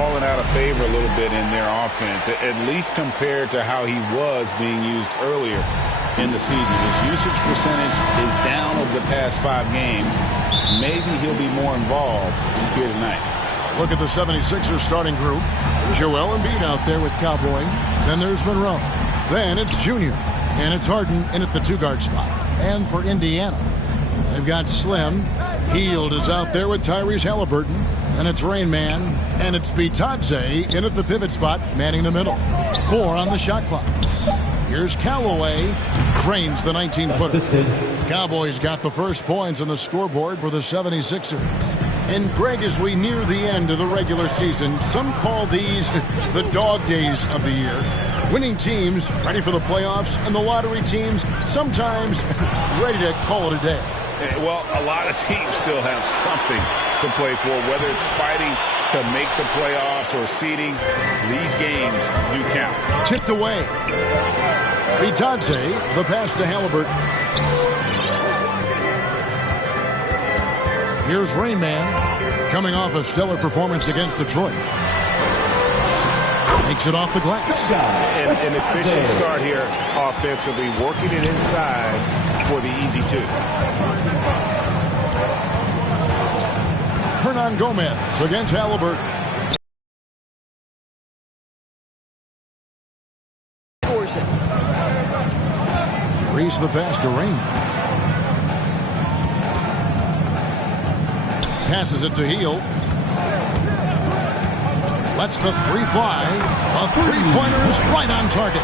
fallen out of favor a little bit in their offense, at least compared to how he was being used earlier in the season. His usage percentage is down over the past 5 games. Maybe he'll be more involved here tonight. Look at the 76ers starting group. Joel Embiid out there with Cowboy. Then there's Monroe. Then it's Junior. And it's Harden in at the 2-guard spot. And for Indiana, they've got Slim. Hield is out there with Tyrese Halliburton. And it's Rain Man. And it's Bitadze in at the pivot spot, manning the middle. 4 on the shot clock. Here's Callaway. Drains the 19-footer. Cowboys got the first points on the scoreboard for the 76ers. And Greg, as we near the end of the regular season, some call these the dog days of the year. Winning teams ready for the playoffs, and the lottery teams sometimes ready to call it a day. Well, a lot of teams still have something to play for, whether it's fighting to make the playoffs or seeding. These games do count. Tipped away. Bitadze, the pass to Halliburton. Here's Rain Man, coming off a stellar performance against Detroit. Takes it off the glass. An efficient start here offensively, working it inside for the easy 2. Hernan Gomez against Halliburton. Reese the pass to Rain. Passes it to Hield. Lets the 3 fly. A 3-pointer is right on target.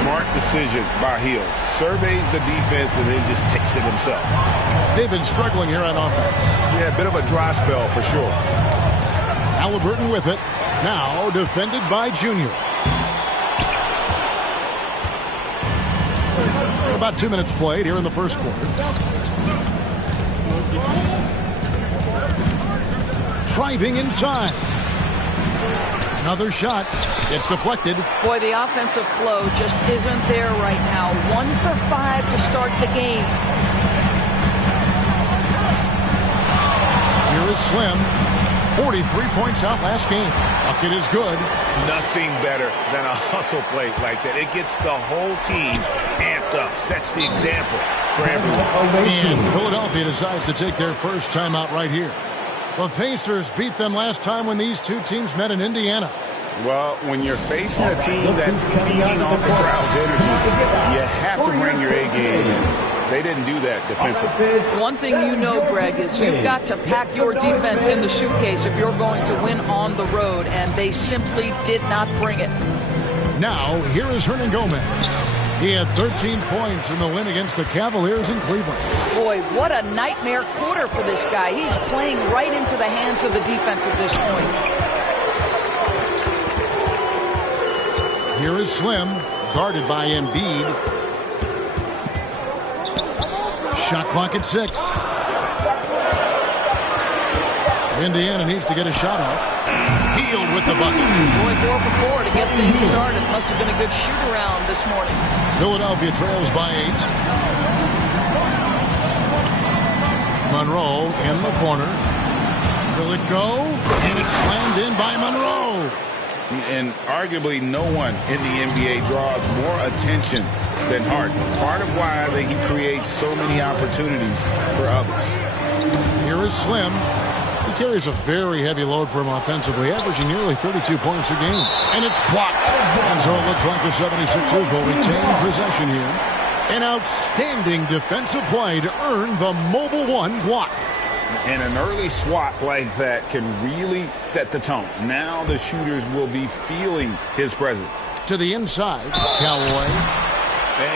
Smart decision by Hield. Surveys the defense and then just takes it himself. They've been struggling here on offense. Yeah, a bit of a dry spell for sure. Halliburton with it. Now defended by Junior. About 2 minutes played here in the first quarter. Driving inside. Another shot. It's deflected. Boy, the offensive flow just isn't there right now. 1 for 5 to start the game. Here is Slim. 43 points out last game. Bucket is good. Nothing better than a hustle play like that. It gets the whole team amped up. Sets the example for everyone. And Philadelphia decides to take their first timeout right here. The Pacers beat them last time when these two teams met in Indiana. Well, when you're facing a team that's feeding off the crowd's energy, you have to bring your A game in. They didn't do that defensively. One thing you know, Greg, is you've got to pack your defense in the suitcase if you're going to win on the road, and they simply did not bring it. Now, here is Hernan Gomez. He had 13 points in the win against the Cavaliers in Cleveland. Boy, what a nightmare quarter for this guy. He's playing right into the hands of the defense at this point. Here is Slim, guarded by Embiid. Shot clock at 6. Indiana needs to get a shot off. Hield with the bucket. Boy, 4 for 4 to get things started. Must have been a good shoot-around this morning. Philadelphia trails by 8. Monroe in the corner. Will it go? And it's slammed in by Monroe. And arguably no one in the NBA draws more attention than Harden. Part of why he creates so many opportunities for others. Here is Slim. He carries a very heavy load for him offensively, averaging nearly 32 points a game. And it's blocked. And so it looks like the 76ers will retain possession here. An outstanding defensive play to earn the Mobile One block. And an early swat like that can really set the tone. Now the shooters will be feeling his presence. To the inside, Callaway.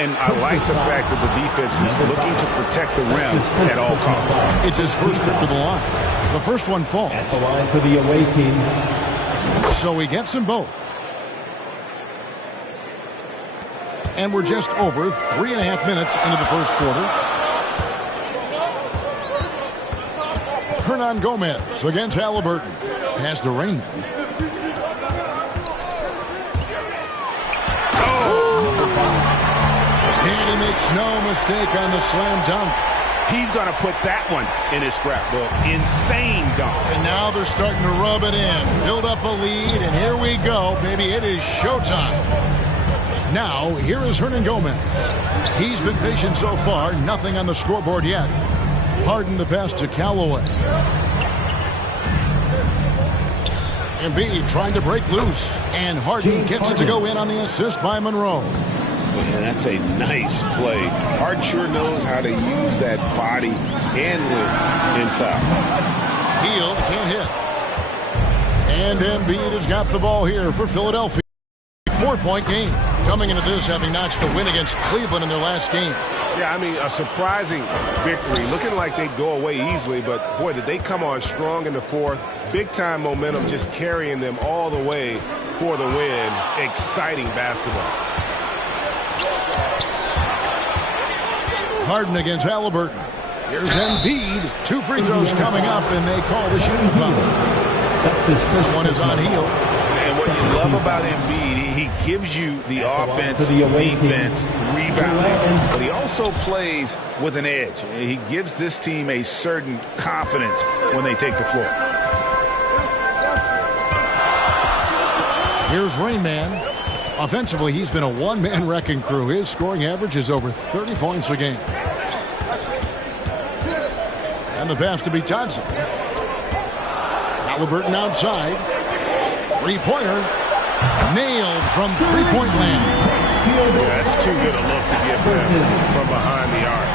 And I like the fact that the defense is looking to protect the rim at all costs. It's his first trip to the line. The first one falls. At the line for the away team. So he gets them both. And we're just over 3.5 minutes into the first quarter. Hernan Gomez against Halliburton. Pass to Rain Man. And he makes no mistake on the slam dunk. he's going to put that one in his scrapbook. Insane dunk. And now they're starting to rub it in. Build up a lead, and here we go, baby. It is showtime. Now, here is Hernan Gomez. He's been patient so far. Nothing on the scoreboard yet. Harden the pass to Callaway. Embiid trying to break loose. And Harden gets it to go in on the assist by Monroe. And that's a nice play. Harden sure knows how to use that body and length inside. Hield can't hit. And Embiid has got the ball here for Philadelphia. 4-point game. Coming into this having notched a win against Cleveland in their last game. Yeah, I mean, a surprising victory. Looking like they'd go away easily, but, boy, did they come on strong in the fourth. Big-time momentum just carrying them all the way for the win. Exciting basketball. Harden against Halliburton. Here's Embiid. 2 free throws coming up, and they call the shooting foul. That's his first one is on Hield. And what you love about Embiid, he gives you the offense, defense, rebounding, but he also plays with an edge. He gives this team a certain confidence when they take the floor. Here's Rain Man. Offensively, he's been a one-man wrecking crew. His scoring average is over 30 points a game. And the pass to Bitadze. Halliburton outside. Three-pointer. Nailed from three-point land. Yeah, that's too good a look to give them from behind the arc.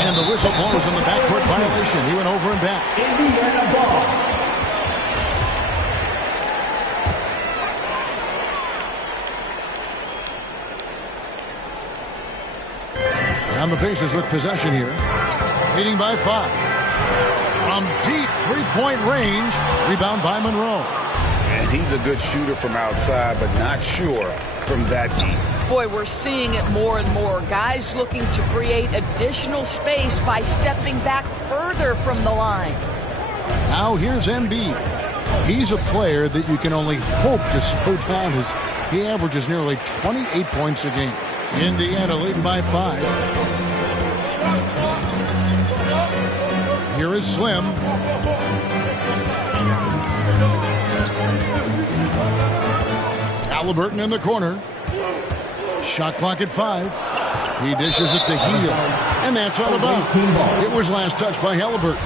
And the whistle blows on the backcourt violation. He went over and back. Indiana ball. And the Pacers with possession here. Leading by 5. From deep three-point range. Rebound by Monroe. And he's a good shooter from outside, but not sure from that deep. Boy, we're seeing it more and more. Guys looking to create additional space by stepping back further from the line. Now here's Embiid. He's a player that you can only hope to slow down as he averages nearly 28 points a game. Indiana leading by 5. Here is Slim. Halliburton in the corner. Shot clock at 5. He dishes it to Hield. And that's out of bounds. It was last touched by Halliburton.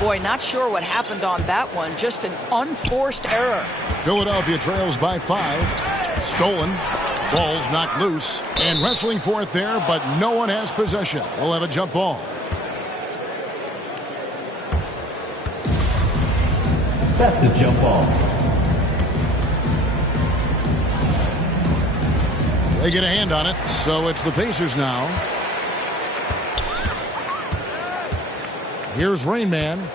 Boy, not sure what happened on that one. Just an unforced error. Philadelphia trails by 5. Stolen. Ball's knocked loose. And wrestling for it there, but no one has possession. We'll have a jump ball. That's a jump ball. They get a hand on it, so it's the Pacers now. Here's Rain Man.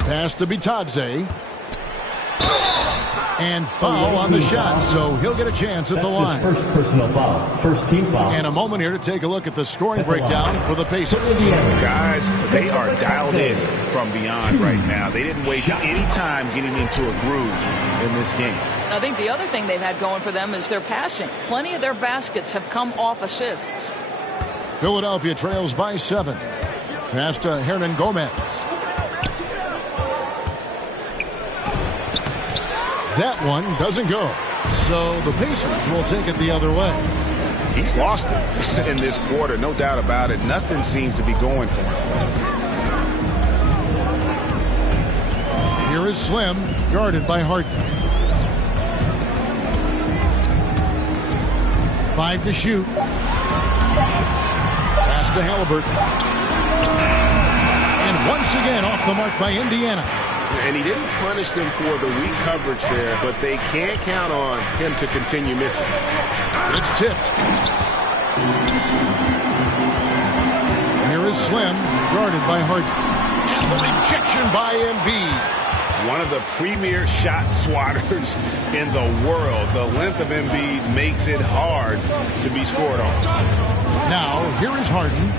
Pass to Bitadze. And foul on the shot, so he'll get a chance at the line. That's his first personal foul. First team foul. And a moment here to take a look at the scoring breakdown for the Pacers. Guys, they are dialed in from beyond right now. They didn't waste any time getting into a groove in this game. I think the other thing they've had going for them is their passing. Plenty of their baskets have come off assists. Philadelphia trails by 7. Pass to Hernan Gomez. That one doesn't go. So the Pacers will take it the other way. He's lost it in this quarter, no doubt about it. Nothing seems to be going for him. Here is Slim, guarded by Harden. 5 to shoot. Pass to Halliburton. And once again off the mark by Indiana. And he didn't punish them for the weak coverage there, but they can't count on him to continue missing. It's tipped. Here is Slim, guarded by Harden. And the rejection by Embiid. One of the premier shot swatters in the world. The length of Embiid makes it hard to be scored on. Now, here is Harden.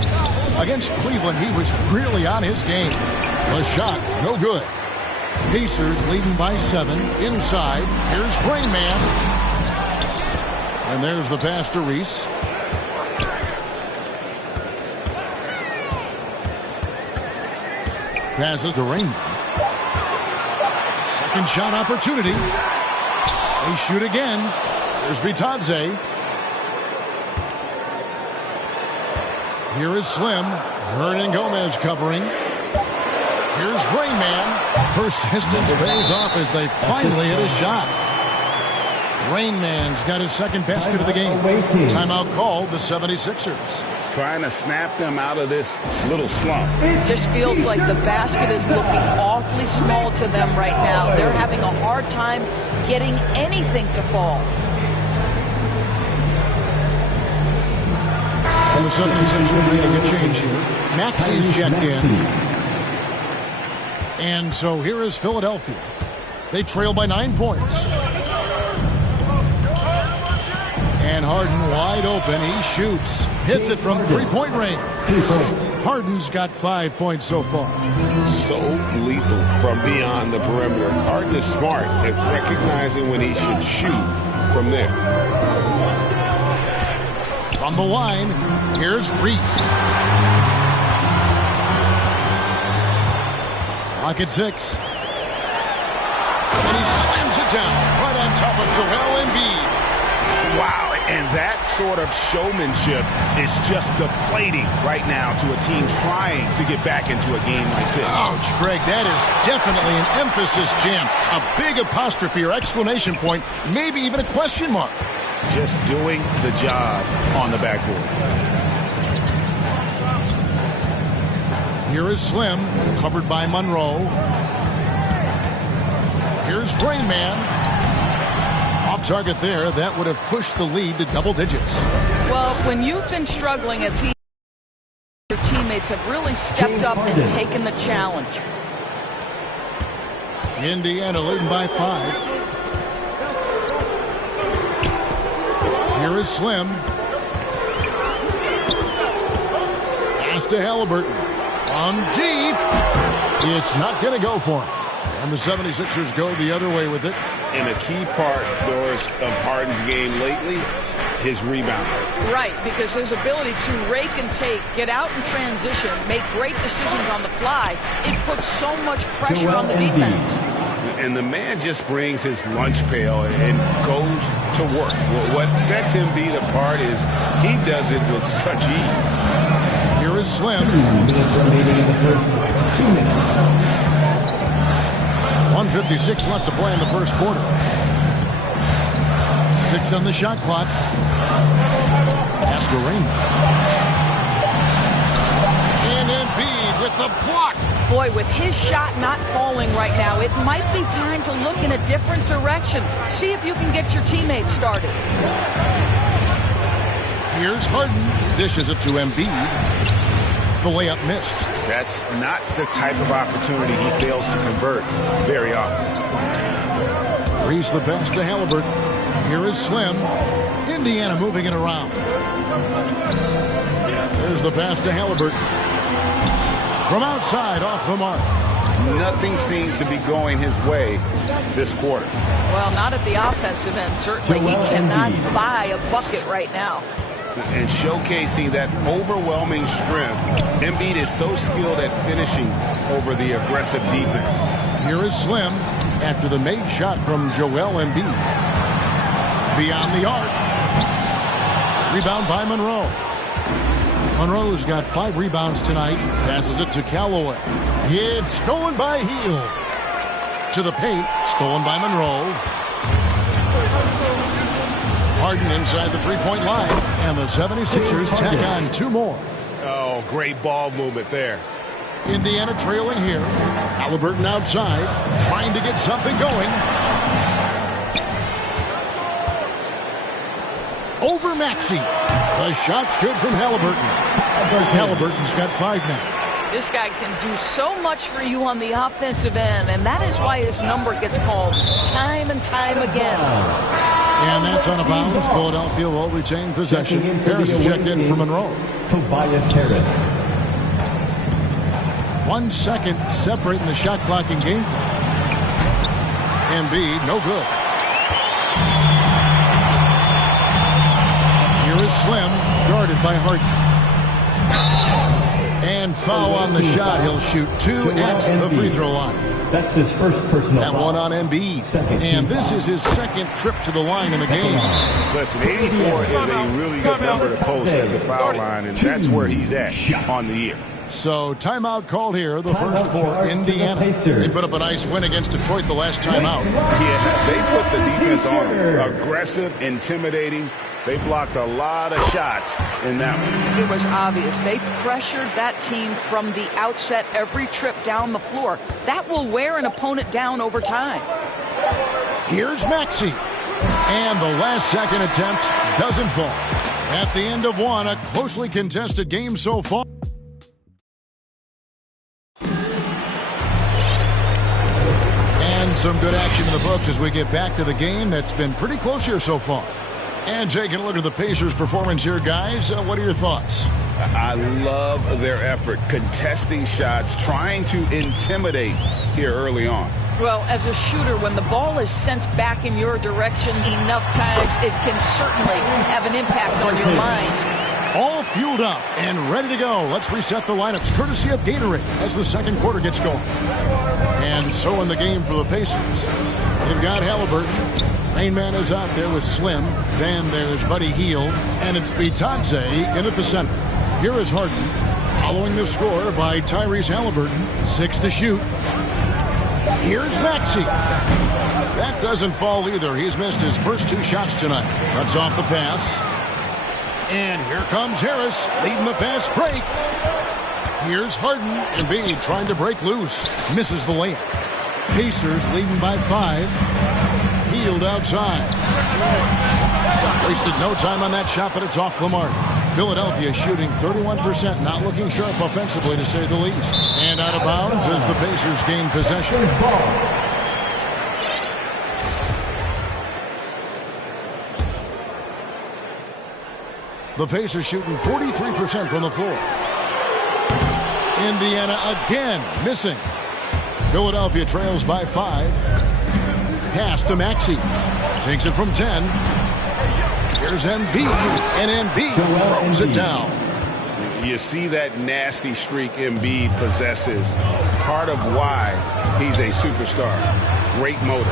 Against Cleveland, he was really on his game. The shot, no good. Pacers leading by 7. Inside, here's Rain Man. And there's the pass to Reese. Passes to Rainman. Second shot opportunity. They shoot again. Here's Bitadze. Here is Slim. Hernan Gomez covering. Here's Rainman. Persistence pays off as they finally hit a shot. Rainman's got his second basket of the game. Timeout called the 76ers. Trying to snap them out of this little slump. It just feels like the basket is looking awfully small to them right now. They're having a hard time getting anything to fall. And the 76ers making a change here. Maxi's checked in. And so here is Philadelphia. They trail by 9 points. And Harden wide open. He shoots. Hits it from three-point range. Harden's got 5 points so far. So lethal from beyond the perimeter. Harden is smart at recognizing when he should shoot from there. From the line, here's Reese. Clock at 6. And he slams it down right on top of Joel Embiid. Wow, and that sort of showmanship is just deflating right now to a team trying to get back into a game like this. Ouch, Greg, that is definitely an emphasis jam. A big apostrophe or exclamation point, maybe even a question mark. Just doing the job on the backboard. Here is Slim, covered by Monroe. Here's Rainman. Off target there, that would have pushed the lead to double digits. Well, when you've been struggling as your teammates have really stepped up and taken the challenge. Indiana leading by 5. Here is Slim. Pass to Halliburton. On deep. It's not going to go for him. And the 76ers go the other way with it. And a key part, Doris, of Harden's game lately, his rebounding. Right, because his ability to rake and take, get out in transition, make great decisions on the fly, it puts so much pressure on the defense. And the man just brings his lunch pail and goes to work. What sets Embiid apart is he does it with such ease. Here is Slim. 2 minutes remaining in the first 2 minutes. 1:56 left to play in the first quarter. 6 on the shot clock. Pass to Rainman. And Embiid with the block. Boy, with his shot not falling right now, it might be time to look in a different direction. See if you can get your teammates started. Here's Harden. Dishes it to Embiid. The layup missed. That's not the type of opportunity he fails to convert very often. Reese the pass to Halliburton. Here is Slim. Indiana moving it around. There's the pass to Halliburton. From outside, off the mark. Nothing seems to be going his way this quarter. Well, not at the offensive end. Certainly he cannot buy a bucket right now. And showcasing that overwhelming strength, Embiid is so skilled at finishing over the aggressive defense. Here is Slim after the made shot from Joel Embiid. Beyond the arc. Rebound by Monroe. Monroe's got 5 rebounds tonight. Passes it to Callaway. It's stolen by Heel. To the paint. Stolen by Monroe. Harden inside the three-point line. And the 76ers tack on 2 more. Oh, great ball movement there. Indiana trailing here. Halliburton outside. Trying to get something going. Over Maxey. The shot's good from Halliburton. Halliburton's got 5 now. This guy can do so much for you on the offensive end, and that is why his number gets called time and time again. And that's on a bounce. Philadelphia will retain possession. Harris checked in for Monroe. Tobias Harris. 1 second separating the shot clock and game clock. Embiid, no good. Here is Slim, guarded by Harden. And foul on the shot. He'll shoot 2 at the free throw line. That's his first personal That foul. one on Embiid. And this is his second trip to the line in the game. Listen, 84 is a really good number to post at the foul line, and that's where he's at on the year. So timeout called here, the first for Indiana. They put up a nice win against Detroit the last time out. Yeah, they put the defense on them. Aggressive, intimidating. They blocked a lot of shots in that one. It was obvious. They pressured that team from the outset every trip down the floor. That will wear an opponent down over time. Here's Maxey. And the last second attempt doesn't fall. At the end of one, a closely contested game so far. And some good action in the books as we get back to the game that's been pretty close here so far. And taking a look at the Pacers' performance here, guys. What are your thoughts? I love their effort, contesting shots, trying to intimidate here early on. Well, as a shooter, when the ball is sent back in your direction enough times, it can certainly have an impact on your mind. All fueled up and ready to go. Let's reset the lineups courtesy of Gatorade as the second quarter gets going. And so in the game for the Pacers, they've got Halliburton. Rain Man is out there with Slim. Then there's Buddy Hield. And it's Bitadze in at the center. Here is Harden. Following the score by Tyrese Halliburton. 6 to shoot. Here's Maxey. That doesn't fall either. He's missed his first 2 shots tonight. Cuts off the pass. And here comes Harris leading the fast break. Here's Harden. Embiid trying to break loose. Misses the layup. Pacers leading by 5. Hield outside. Wasted no time on that shot, but it's off the mark. Philadelphia shooting 31%, not looking sharp offensively to say the least. And out of bounds as the Pacers gain possession. The Pacers shooting 43% from the floor. Indiana again missing. Philadelphia trails by 5. Pass to Maxey. Takes it from 10. Here's Embiid. And Embiid throws it down. You see that nasty streak Embiid possesses. Part of why he's a superstar. Great motor.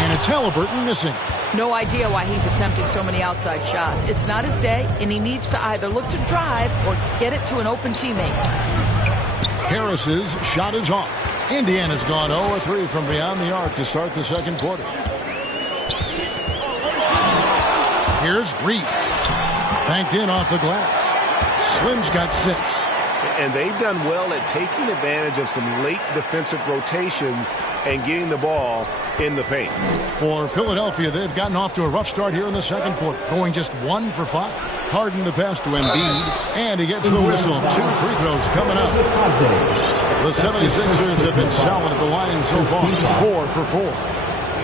And it's Halliburton missing. No idea why he's attempting so many outside shots. It's not his day, and he needs to either look to drive or get it to an open teammate. Harris's shot is off. Indiana's gone 0-3 from beyond the arc to start the second quarter. Here's Reese. Banked in off the glass. Slim's got 6. And they've done well at taking advantage of some late defensive rotations and getting the ball in the paint. For Philadelphia, they've gotten off to a rough start here in the second quarter, going just 1 for 5. Harden the pass to Embiid, and he gets the whistle. 2 free throws coming up. The 76ers have been solid at the line so far, 4 for 4.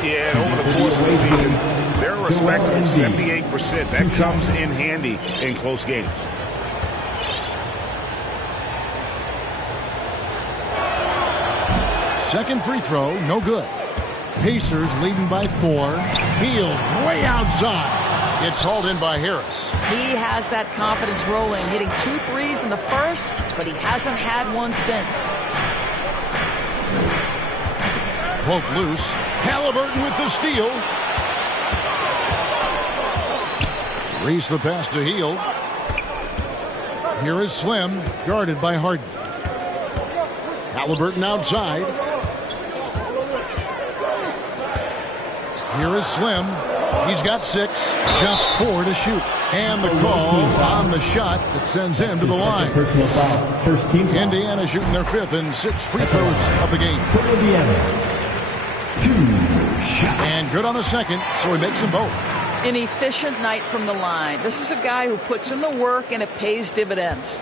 Yeah, and over the course of the season, they're a respectable 78%. That comes in handy in close games. Second free throw, no good. Pacers leading by 4. Hield way outside. It's hauled in by Harris. He has that confidence rolling, hitting 2 threes in the first, but he hasn't had one since. Poked loose. Halliburton with the steal. Reese the pass to Hield. Here is Slim, guarded by Harden. Halliburton outside. Here is Slim. He's got 6, just 4 to shoot. And the call on the shot that sends him to the line. Personal foul. First team foul. Indiana shooting their 5th and 6th free throws of the game. For Indiana. 2 shots. And good on the second, so he makes them both. An efficient night from the line. This is a guy who puts in the work and it pays dividends.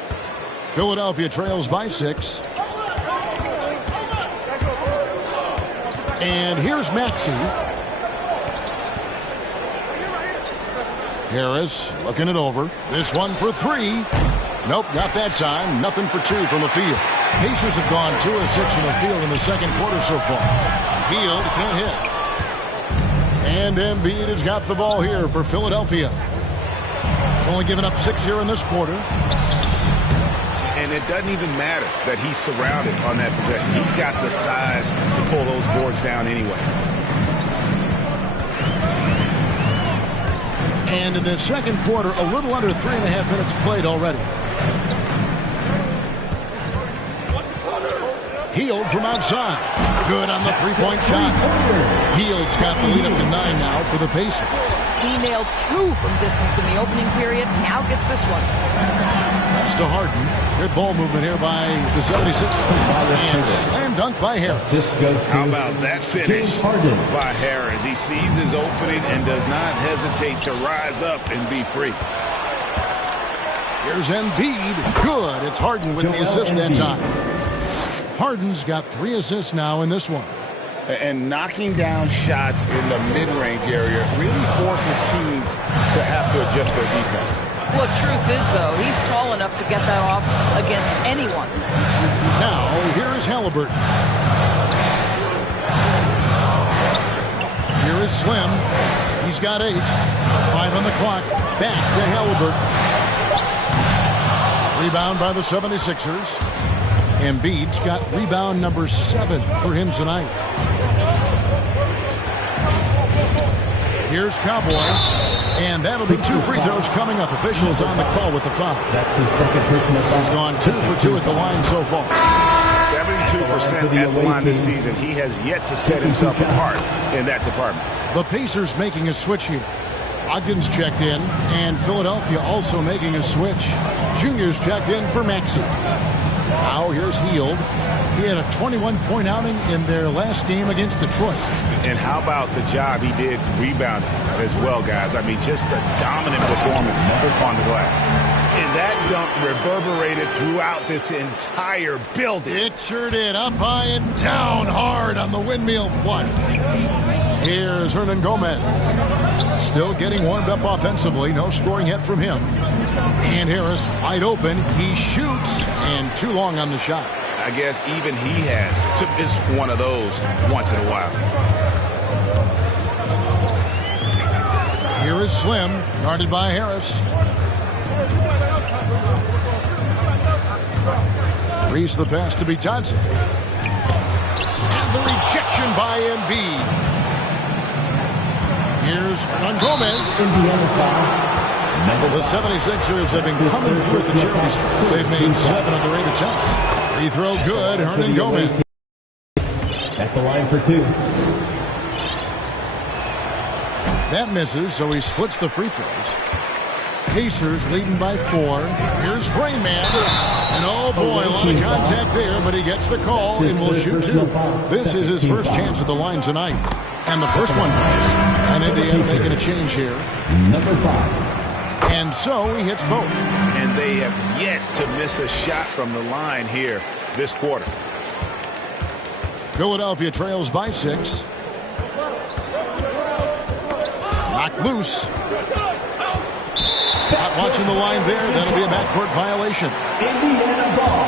Philadelphia trails by 6. And here's Maxey. Harris looking it over. This one for 3. Nope, not that time. Nothing for 2 from the field. Pacers have gone 2 of 6 from the field in the second quarter so far. Hield can't hit. And Embiid has got the ball here for Philadelphia. Only given up 6 here in this quarter. And it doesn't even matter that he's surrounded on that possession. He's got the size to pull those boards down anyway. And in the second quarter, a little under 3.5 minutes played already. Hield from outside. Good on the three-point shot. Hield's got the lead up to 9 now for the Pacers. He nailed 2 from distance in the opening period. Now gets this one. Pass to Harden. Good ball movement here by the 76ers. And slam dunk by Harris. How about that finish by Harris? He sees his opening and does not hesitate to rise up and be free. Here's Embiid. Good. It's Harden with the assist that time. Harden's got 3 assists now in this one. And knocking down shots in the mid-range area really forces teams to have to adjust their defense. Well, truth is, though, he's tall enough to get that off against anyone. Now, here's Halliburton. Here is Slim. He's got 8. 5 on the clock. Back to Halliburton. Rebound by the 76ers. Embiid's got rebound number 7 for him tonight. Here's Cowboy. And that'll be 2 free throws coming up. Officials on the call with the foul. That's his second personal foul. He's gone 2 for 2 at the line so far. 72% at the line this season. He has yet to set himself apart in that department. The Pacers making a switch here. Ogden's checked in, and Philadelphia also making a switch. Junior's checked in for Maxey. Now here's Hield. He had a 21-point outing in their last game against Detroit. And how about the job he did rebounding as well, guys? I mean, just a dominant performance on the glass. And that dunk reverberated throughout this entire building. It sure did. Up high and down hard on the windmill flush. Here's Hernan Gomez. Still getting warmed up offensively. No scoring yet from him. And Harris wide open. He shoots, and too long on the shot. I guess even he has to miss one of those once in a while. Here is Slim, guarded by Harris. Reese the pass to Bitadze. And the rejection by Embiid. Here's Hernan Gomez. Indiana foul. The 76ers have been coming through at the charity stripe. They've made 7 of their 8 attempts. Free throw good, Hernan Gomez. At the line for 2. That misses, so he splits the free throws. Pacers leading by 4. Here's Rainman. And oh boy, a lot of contact there, but he gets the call and will shoot 2. This is his first chance at the line tonight. And the first one goes. And Indiana making a change here. Number 5. And so he hits both. And they have yet to miss a shot from the line here this quarter. Philadelphia trails by 6. Knocked loose. Not watching the line there. That'll be a backcourt violation. Indiana ball.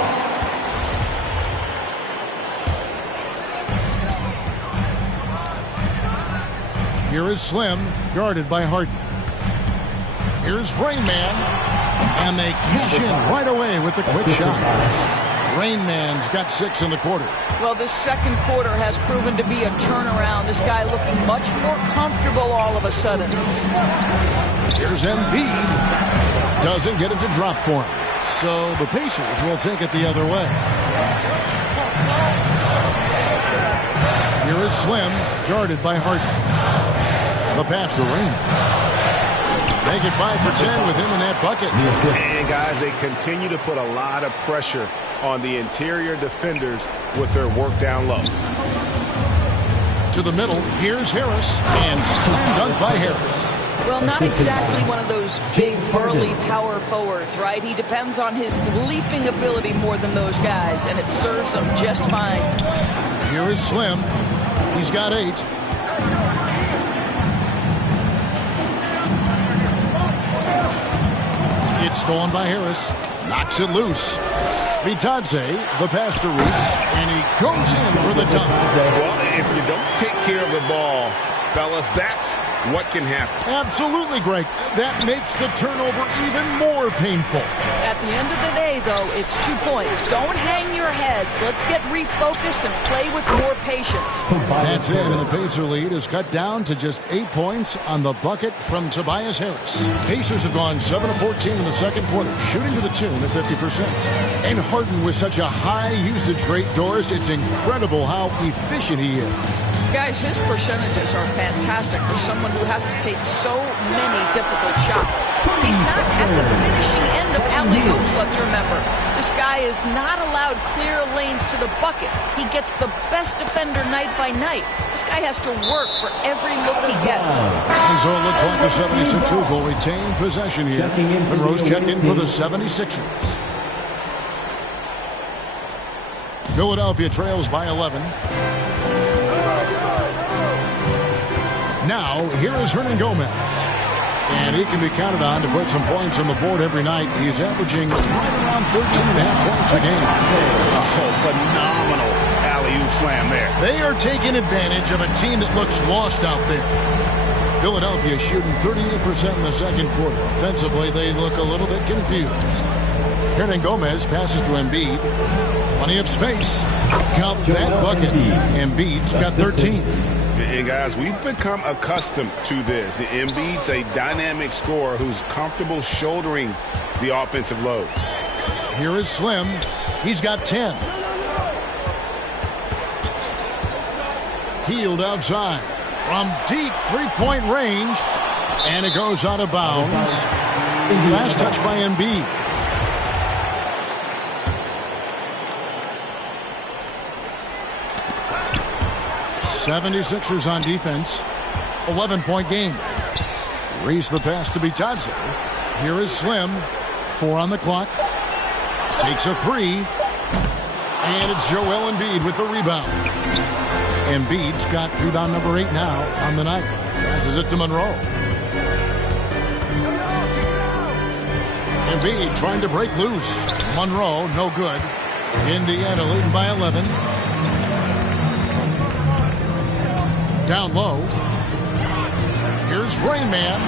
Here is Slim, guarded by Harden. Here's Rainman, and they cash in right away with the quick shot. Rainman's got 6 in the quarter. Well, this second quarter has proven to be a turnaround. This guy looking much more comfortable all of a sudden. Here's Embiid. Doesn't get it to drop for him. So the Pacers will take it the other way. Here is Slim, guarded by Harden. The pass to Rainman. Make it 5 for 10 with him in that bucket. And guys, they continue to put a lot of pressure on the interior defenders with their work down low. To the middle, here's Harris, and slam dunk by Harris. Well, not exactly one of those big, burly power forwards, right? He depends on his leaping ability more than those guys, and it serves him just fine. Here is Slim. He's got 8. It's stolen by Harris. Knocks it loose. Bitadze, the pass to Reese, and he goes in for the dunk. Well, if you don't take care of the ball, fellas, that's what can happen. Absolutely, Greg. That makes the turnover even more painful. At the end of the day, though, it's 2 points. Don't hang your heads. Let's get refocused and play with more patience. That's it, and the Pacer lead is cut down to just 8 points on the bucket from Tobias Harris. Pacers have gone 7 of 14 in the second quarter, shooting to the tune of 50%. And Harden with such a high usage rate, Doris, it's incredible how efficient he is. Guys, his percentages are fantastic for someone who has to take so many difficult shots. He's not at the finishing end of alley-oops, let's remember. This guy is not allowed clear lanes to the bucket. He gets the best defender night by night. This guy has to work for every look he gets. And so it looks like the 76ers will retain possession here. Monroe's checked in for the 76ers. Philadelphia trails by 11. Now, here is Hernan Gomez. And he can be counted on to put some points on the board every night. He's averaging right around 13.5 points a game. Oh, phenomenal alley-oop slam there. They are taking advantage of a team that looks lost out there. Philadelphia shooting 38% in the second quarter. Offensively, they look a little bit confused. Hernan Gomez passes to Embiid. Plenty of space. Count that bucket. Embiid's got 13. And guys, we've become accustomed to this. Embiid's a dynamic scorer who's comfortable shouldering the offensive load. Here is Slim. He's got 10. Healed outside from deep three-point range. And it goes out of bounds. Last touch by Embiid. '76ers on defense. 11-point game. Reese the pass to Bitadze. Here is Slim. 4 on the clock. Takes a 3. And it's Joel Embiid with the rebound. Embiid's got rebound number 8 now on the night. Passes it to Monroe. Embiid trying to break loose. Monroe, no good. Indiana leading by 11. Down low. Here's Rain Man.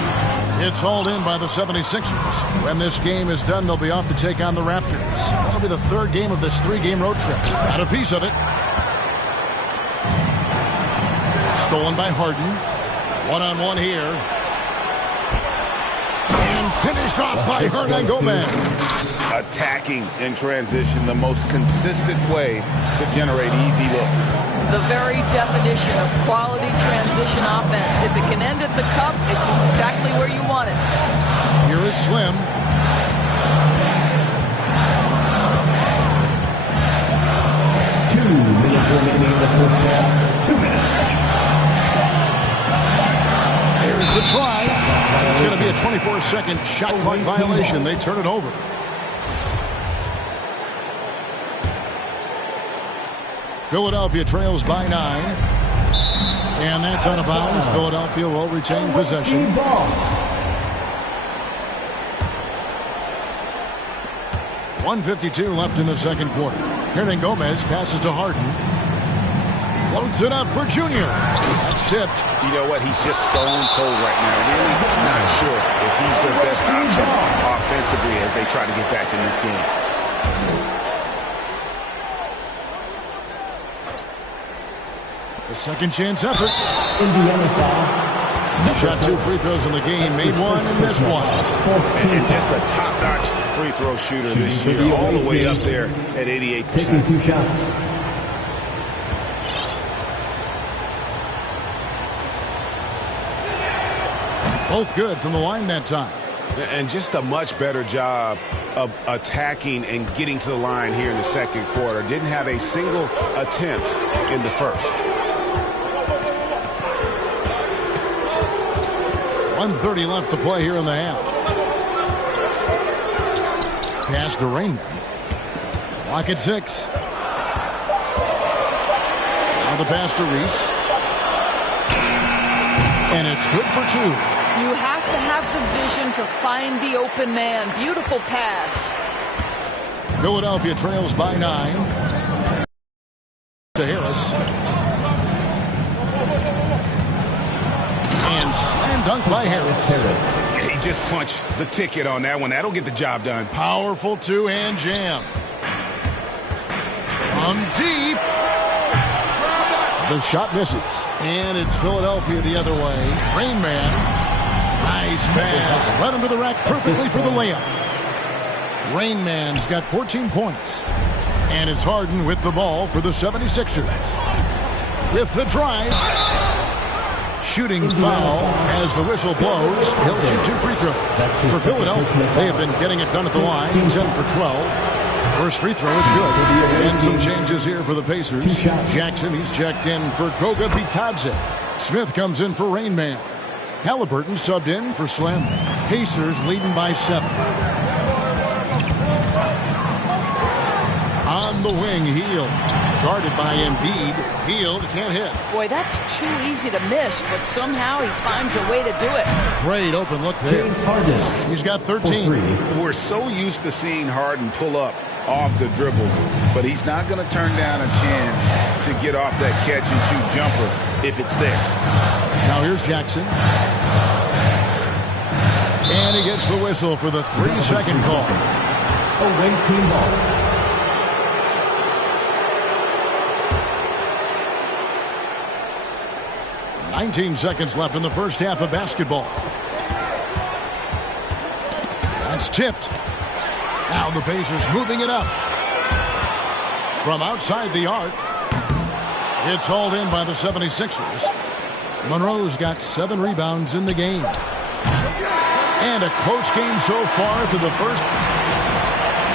It's hauled in by the 76ers. When this game is done, they'll be off to take on the Raptors. That'll be the third game of this 3-game road trip. Got a piece of it. Stolen by Harden. One-on-one here. And finished off by Hernan Gomez. Attacking in transition, the most consistent way to generate easy looks. The very definition of quality transition offense. If it can end at the cup, it's exactly where you want it. Here is Slim. Remaining in the first half. 2 minutes. Here's the try. It's going to be a 24-second shot clock violation. They turn it over. Philadelphia trails by 9. And that's out of bounds. Philadelphia will retain possession. 1:52 left in the second quarter. Hernan Gomez passes to Harden. Floats it up for Junior. That's tipped. You know what? He's just stone cold right now. Really not sure if he's their best option offensively as they try to get back in this game. A second chance effort. Indiana foul. Shot 2 free throws in the game. Made 1 and missed 1. And just a top-notch free throw shooter this year. All the way up there at 88%. Taking 2 shots. Both good from the line that time. And just a much better job of attacking and getting to the line here in the second quarter. Didn't have a single attempt in the first. 1:30 left to play here in the half. Pass to Rainman. Clock at 6. Now the pass to Reese. And it's good for 2. You have to have the vision to find the open man. Beautiful pass. Philadelphia trails by 9. To Harris. And slam Slam dunk by Harris. He just punched the ticket on that one. That'll get the job done. Powerful two-hand jam. From deep. The shot misses. And it's Philadelphia the other way. Rain Man. Nice pass. Led him to the rack perfectly for the layup. Rain Man's got 14 points. And it's Harden with the ball for the 76ers. With the drive. Shooting foul as the whistle blows. He'll shoot 2 free throws. For Philadelphia, they have been getting it done at the line. 10 for 12. First free throw is good. And some changes here for the Pacers. Jackson, he's checked in for Goga Bitadze. Smith comes in for Rain Man. Halliburton subbed in for Slim. Pacers leading by 7. On the wing, Hield. Guarded by Embiid. Hield can't hit. Boy, that's too easy to miss, but somehow he finds a way to do it. Great open look there. He's got 13. We're so used to seeing Harden pull up off the dribble, but he's not going to turn down a chance to get off that catch-and-shoot jumper if it's there. Now here's Jackson. And he gets the whistle for the 3-second call. Away team ball. 19 seconds left in the first half of basketball. That's tipped. Now the Pacers moving it up. From outside the arc. It's hauled in by the 76ers. Monroe's got 7 rebounds in the game. And a close game so far through the first.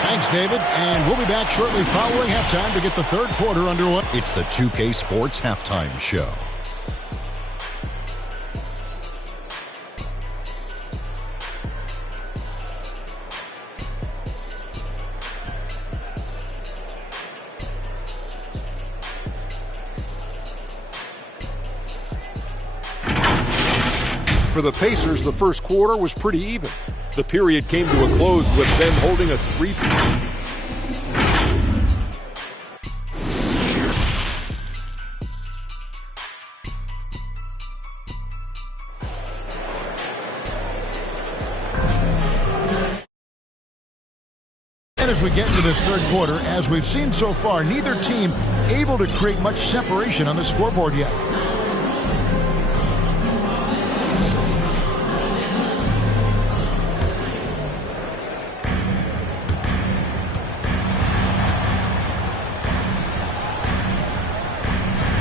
Thanks, David. And we'll be back shortly following halftime to get the third quarter underway. It's the 2K Sports Halftime Show. For the Pacers, the first quarter was pretty even. The period came to a close with them holding a 3-point. And as we get into this third quarter, as we've seen so far, neither team able to create much separation on the scoreboard yet.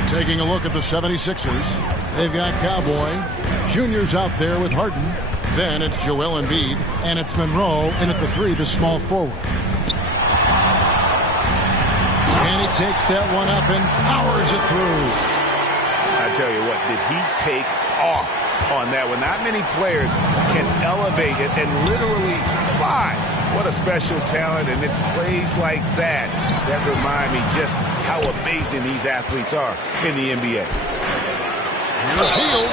Taking a look at the 76ers. They've got Cowboy. Junior's out there with Harden. Then it's Joel Embiid. And it's Monroe in at the 3, the small forward. And he takes that one up and powers it through. I tell you what, did he take off on that one? Not many players can elevate it and literally fly. What a special talent, and it's plays like that that remind me just how amazing these athletes are in the NBA. Here's Hield.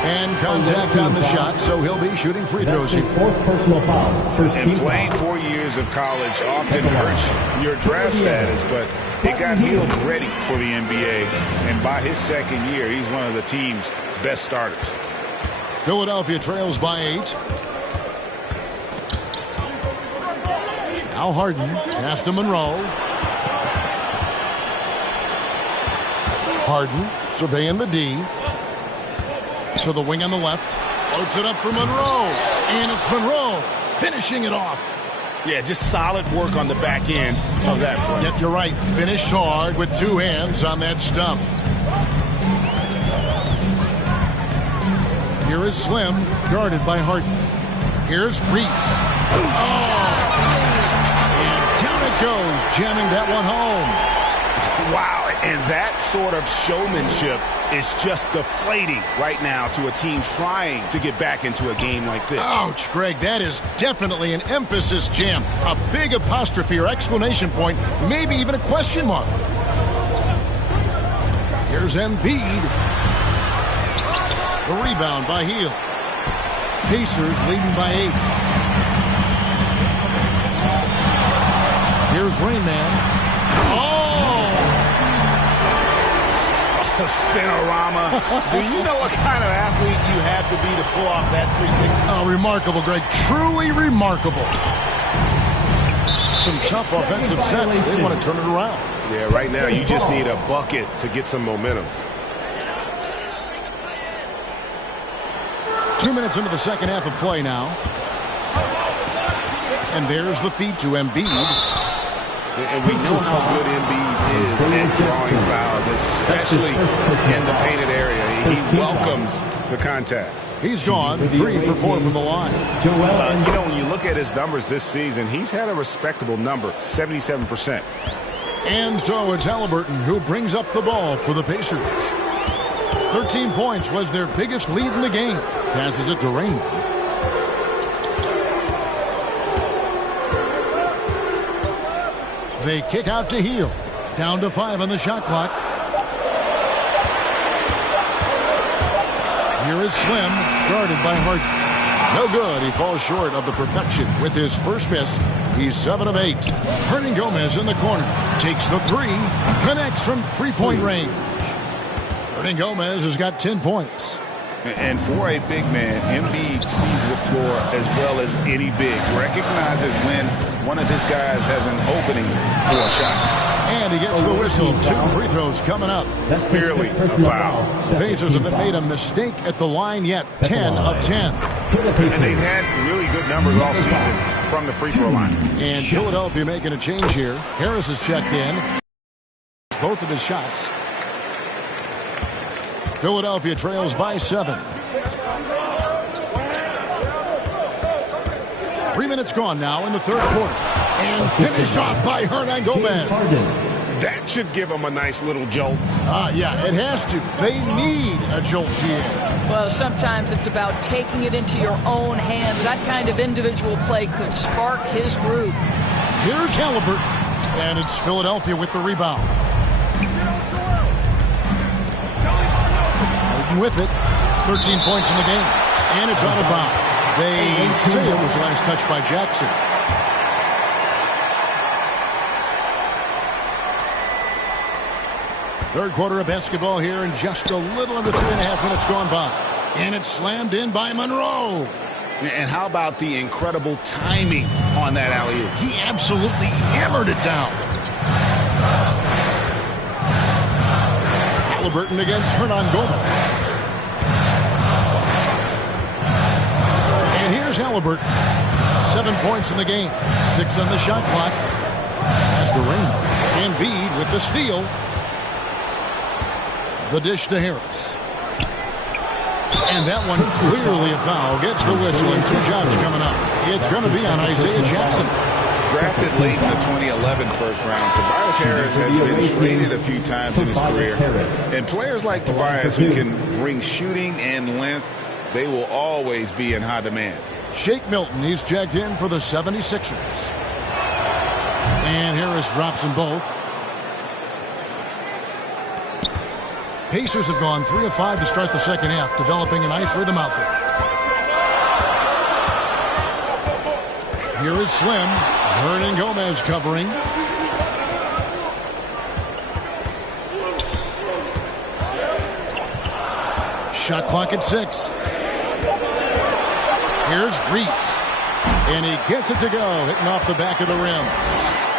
And contact on the shot, so he'll be shooting free throws here. That's his 4th personal foul. First And team playing foul. 4 years of college often hurts your draft status, but it got Hield ready for the NBA. And by his second year, he's one of the team's best starters. Philadelphia trails by 8. Now Harden, pass to Monroe. Harden, surveying the D. To the wing on the left. Floats it up for Monroe. And it's Monroe finishing it off. Yeah, just solid work on the back end of that play. Yep, you're right. Finished hard with 2 hands on that stuff. Here is Slim, guarded by Harden. Here's Reese. Oh! And down it goes, jamming that one home. Wow, and that sort of showmanship is just deflating right now to a team trying to get back into a game like this. Ouch, Greg, that is definitely an emphasis jam. A big apostrophe or exclamation point, maybe even a question mark. Here's Embiid. The rebound by Hield. Pacers leading by 8. Here's Rain Man. Oh! the spinorama. Do you know what kind of athlete you have to be to pull off that 360? Oh, remarkable, Greg. Truly remarkable. Some tough offensive sets. They want to turn it around. Yeah, right now you just need a bucket to get some momentum. 2 minutes into the second half of play now. And there's the feed to Embiid. And we know how good Embiid is at drawing fouls, especially in the painted area. He welcomes the contact. He's gone 3 for 4 from the line. You know, when you look at his numbers this season, he's had a respectable number, 77%. And so it's Halliburton who brings up the ball for the Pacers. 13 points was their biggest lead in the game. Passes it to Raymond. They kick out to Heel. Down to 5 on the shot clock. Here is Slim, guarded by Harden. No good. He falls short of the perfection with his first miss. He's 7 of 8. Hernangomez in the corner. Takes the 3. Connects from three-point range. Hernangomez has got 10 points. And for a big man, Embiid sees the floor as well as any big. Recognizes when one of his guys has an opening for a shot. And he gets the whistle. 2 free throws coming up. That's clearly a foul. Pacers haven't made a mistake at the line yet. 10 of 10. And they've had really good numbers all season from the free throw line. And Philadelphia making a change here. Harris has checked in. Both of his shots. Philadelphia trails by 7. 3 minutes gone now in the third quarter. And finished off by Hernangomez. That should give them a nice little jolt. Yeah, it has to. They need a jolt here. Well, sometimes it's about taking it into your own hands. That kind of individual play could spark his group. Here's Halliburton. And it's Philadelphia with the rebound. Harden with it. 13 points in the game. And it's out of bounds. They say it was last touched by Jackson. Third quarter of basketball here, and just a little under 3.5 minutes gone by. And it's slammed in by Monroe. And how about the incredible timing on that alley-oop? He absolutely hammered it down. Halliburton against Hernangomez. And here's Halliburton. 7 points in the game. 6 on the shot clock. As to Raymond. Embiid with the steal. The dish to Harris. And that one clearly a foul. Gets the whistle and 2 shots coming up. It's going to be on Isaiah Jackson. Drafted late in the 2011 first round, Tobias Harris has been traded a few times in his career. And players like Tobias who can bring shooting and length, they will always be in high demand. Shake Milton, he's checked in for the 76ers. And Harris drops them both. Pacers have gone 3 of 5 to start the second half, developing a nice rhythm out there. Here is Slim. Hernangomez covering. Shot clock at 6. Here's Reese. And he gets it to go, hitting off the back of the rim.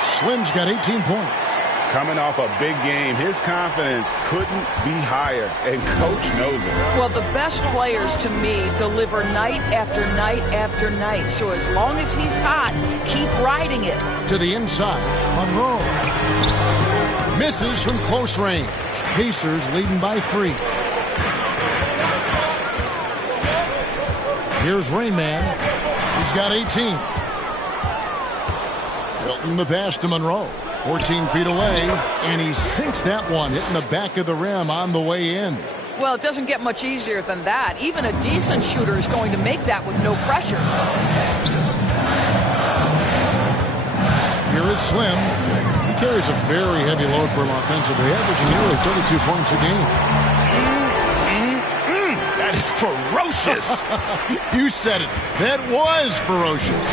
Slim's got 18 points. Coming off a big game, his confidence couldn't be higher, and Coach knows it. Well, the best players, to me, deliver night after night after night. So as long as he's hot, keep riding it. To the inside, Monroe. Misses from close range. Pacers leading by 3. Here's Rain Man. He's got 18. Milton the pass to Monroe. 14 feet away, and he sinks that one, hitting the back of the rim on the way in. Well, it doesn't get much easier than that. Even a decent shooter is going to make that with no pressure. Here is Slim. He carries a very heavy load for him offensively, averaging nearly 32 points a game. That is ferocious. You said it. That was ferocious.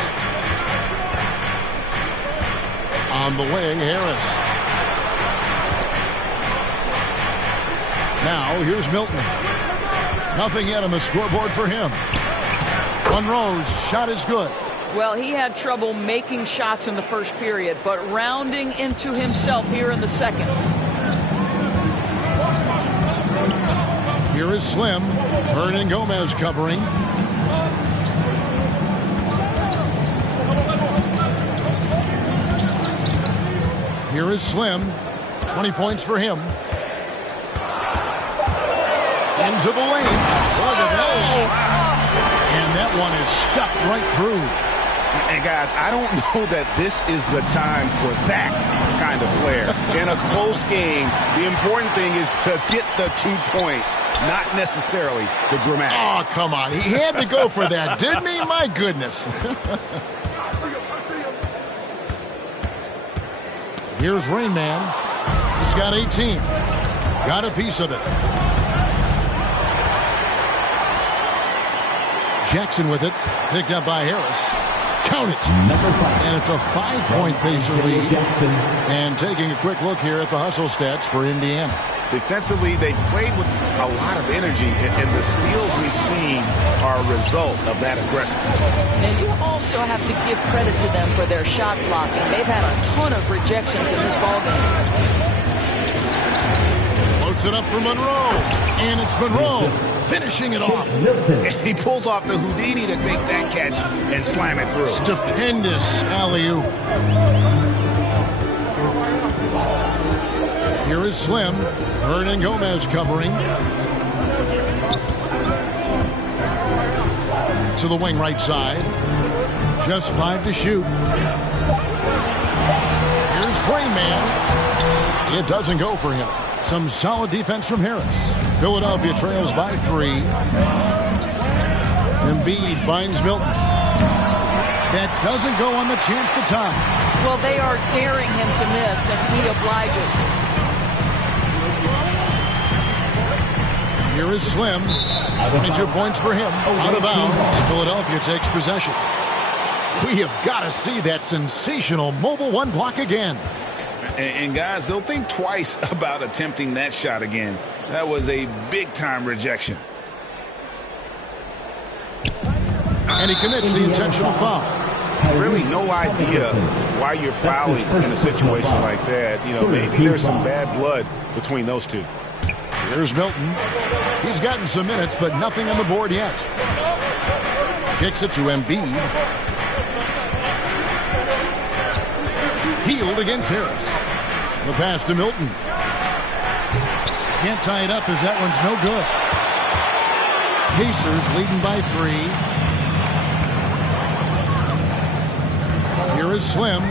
On the wing, Harris. Now, here's Milton. Nothing yet on the scoreboard for him. Monroe's shot is good. Well, he had trouble making shots in the first period, but rounding into himself here in the second. Here is Slim. Hernan Gomez covering. Here is Slim. 20 points for him. Into the lane. Look at that. And that one is stuffed right through. And guys, I don't know that this is the time for that kind of flair. In a close game, the important thing is to get the 2 points, not necessarily the dramatics. Oh, come on. He had to go for that, didn't he? My goodness. Here's Rain Man. He's got 18. Got a piece of it. Jackson with it. Picked up by Harris. Count it. Number 5. And it's a 5-point Pacer lead. Jackson. And taking a quick look here at the hustle stats for Indiana. Defensively, they played with a lot of energy, and the steals we've seen are a result of that aggressiveness. And you also have to give credit to them for their shot blocking. They've had a ton of rejections in this ballgame. Floats it up for Monroe. And it's Monroe finishing it off. He pulls off the Houdini to make that catch and slam it through. Stupendous alley-oop. Here is Slim. Hernan Gomez covering. To the wing right side. Just 5 to shoot. Here's Rayman. It doesn't go for him. Some solid defense from Harris. Philadelphia trails by 3. Embiid finds Milton. That doesn't go on the chance to tie. Well, they are daring him to miss, and he obliges. Here is Slim. 22 points for him. Out of bounds. Philadelphia takes possession. We have got to see that sensational mobile one block again. And guys, they'll think twice about attempting that shot again. That was a big-time rejection. And he commits the intentional foul. Really no idea why you're fouling in a situation like that. You know, maybe there's some bad blood between those two. Here's Milton. He's gotten some minutes, but nothing on the board yet. Kicks it to Embiid. Healed against Harris. The pass to Milton. Can't tie it up as that one's no good. Pacers leading by 3. Here is Slim.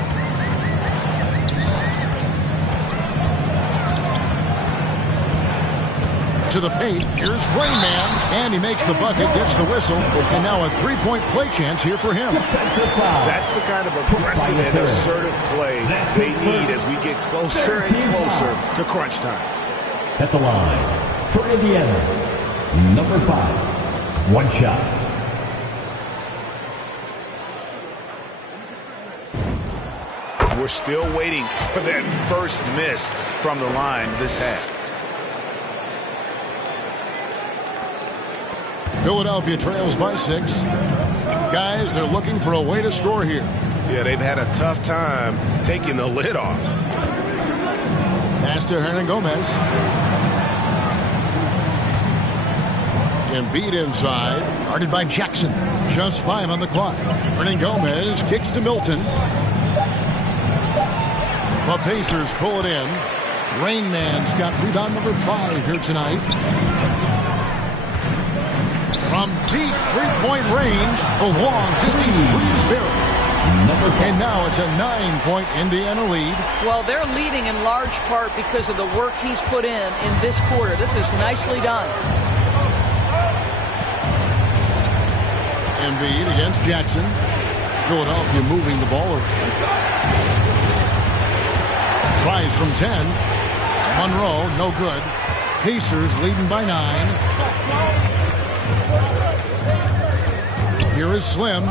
To the paint. Here's Rayman. And he makes the bucket, gets the whistle. And now a 3-point play chance here for him. That's the kind of aggressive and assertive play they need as we get closer and closer to crunch time. At the line for Indiana, number 5, 1 shot. We're still waiting for that first miss from the line this half. Philadelphia trails by 6. Guys, they're looking for a way to score here. Yeah, they've had a tough time taking the lid off. Pass to Hernan Gomez. Embiid inside. Guarded by Jackson. Just 5 on the clock. Hernan Gomez kicks to Milton. The Pacers pull it in. Rain Man's got rebound number 5 here tonight. From deep 3-point range, a long distance 3 is buried. And now it's a 9-point Indiana lead. Well, they're leading in large part because of the work he's put in this quarter. This is nicely done. Embiid against Jackson. Philadelphia moving the ball around. Tries from 10. Monroe, no good. Pacers leading by 9. Here is Slim.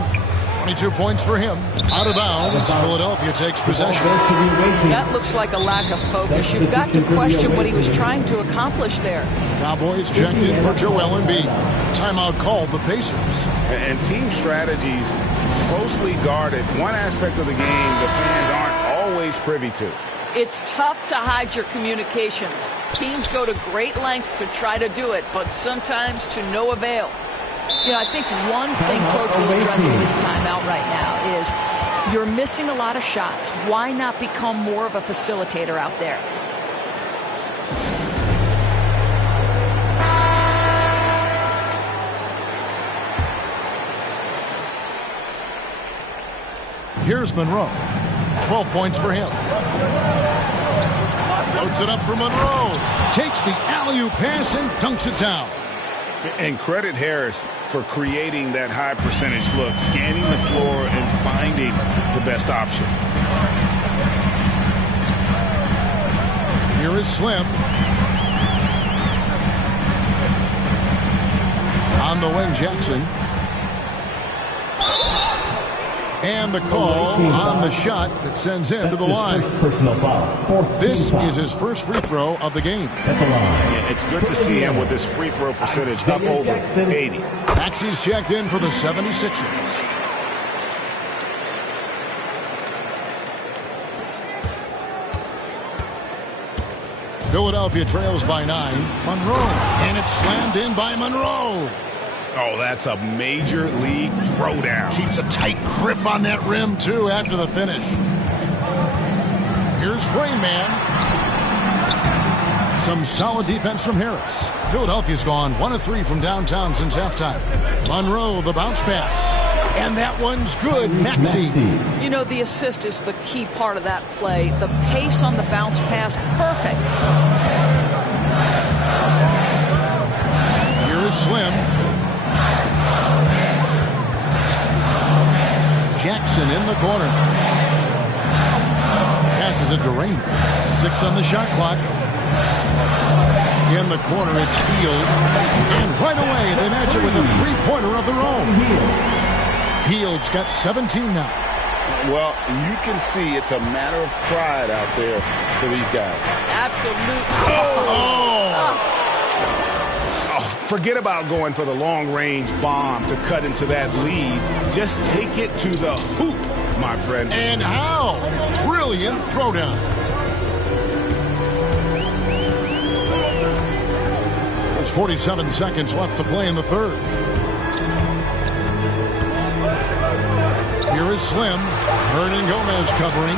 22 points for him. Out of bounds, Philadelphia takes possession. That looks like a lack of focus. You've got to question what he was trying to accomplish there. Cowboys checked in for Joel Embiid. Timeout called the Pacers. And team strategies closely guarded. One aspect of the game the fans aren't always privy to. It's tough to hide your communications. Teams go to great lengths to try to do it, but sometimes to no avail. You know, I think one thing Coach will address in this timeout right now is you're missing a lot of shots. Why not become more of a facilitator out there? Here's Monroe. 12 points for him. Loads it up for Monroe. Takes the alley-oop pass and dunks it down. And credit Harris for creating that high percentage look, scanning the floor and finding the best option. Here is Slim. On the wing, Jackson. And the call on the shot that sends him to the line. Personal foul. This is his first free throw of the game. At the line. Yeah, it's good to see him with his free throw percentage up over 80. Maxey's checked in for the 76ers. Philadelphia trails by 9. Monroe. And it's slammed in by Monroe. Oh, that's a major league throwdown. Keeps a tight grip on that rim, too, after the finish. Here's Rainman. Some solid defense from Harris. Philadelphia's gone 1 of 3 from downtown since halftime. Monroe, the bounce pass. And that one's good. Maxey. You know, the assist is the key part of that play. The pace on the bounce pass, perfect. Here is Slim. Jackson in the corner. Passes it to Rainman. 6 on the shot clock. In the corner, it's Hield. And right away, they match it with a three-pointer of their own. Hield's got 17 now. Well, you can see it's a matter of pride out there for these guys. Absolutely. Forget about going for the long-range bomb to cut into that lead. Just take it to the hoop, my friend. And how? Brilliant throwdown. There's 47 seconds left to play in the third. Here is Slim. Hernan Gomez covering.